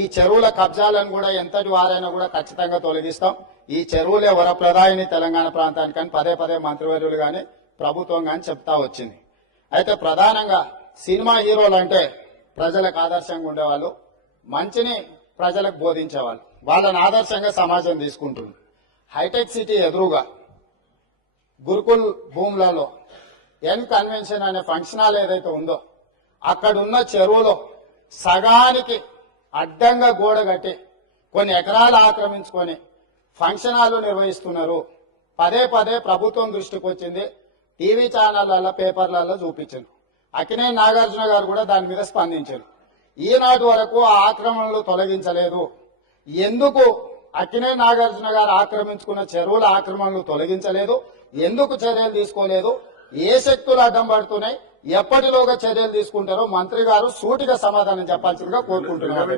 ఈ చెరువుల కబ్జాలను కూడా ఎంతటి వారైనా కూడా ఖచ్చితంగా తొలగిస్తాం. ఈ చెరువులే వరప్రదాయిని తెలంగాణ ప్రాంతానికి అని పదే పదే మంత్రివర్యులు గాని ప్రభుత్వం గాని చెప్తా వచ్చింది. అయితే ప్రధానంగా సినిమా హీరోలు అంటే ప్రజలకు ఆదర్శంగా ఉండేవాళ్ళు, మంచిని ప్రజలకు బోధించేవాళ్ళు. వాళ్ళని ఆదర్శంగా సమాజం తీసుకుంటుంది. హైటెక్ సిటీ ఎదురుగా గురుకుల్ భూములలో ఎన్ కన్వెన్షన్ అనే ఫంక్షన్ హాల్ ఏదైతే ఉందో అక్కడున్న చెరువులో సగానికి అడ్డంగా గోడ కట్టి కొన్ని ఎకరాలు ఆక్రమించుకొని ఫంక్షన్ హాల్ నిర్వహిస్తున్నారు. పదే పదే ప్రభుత్వం దృష్టికి వచ్చింది. టీవీ ఛానళ్లలో పేపర్లలో చూపించారు. అక్కినేని నాగార్జున గారు కూడా దాని మీద స్పందించారు. ఈనాటి వరకు ఆ ఆక్రమణలు తొలగించలేదు. ఎందుకు అక్కినేని నాగార్జున గారు ఆక్రమించుకున్న చెరువుల ఆక్రమణలు తొలగించలేదు? ఎందుకు చర్యలు తీసుకోలేదు? ఏ శక్తులు అడ్డం పడుతున్నాయి? ఎప్పటిలోగా చర్యలు తీసుకుంటారో మంత్రి గారు సూటిగా సమాధానం చెప్పాల్సిందిగా కోరుకుంటున్నారు.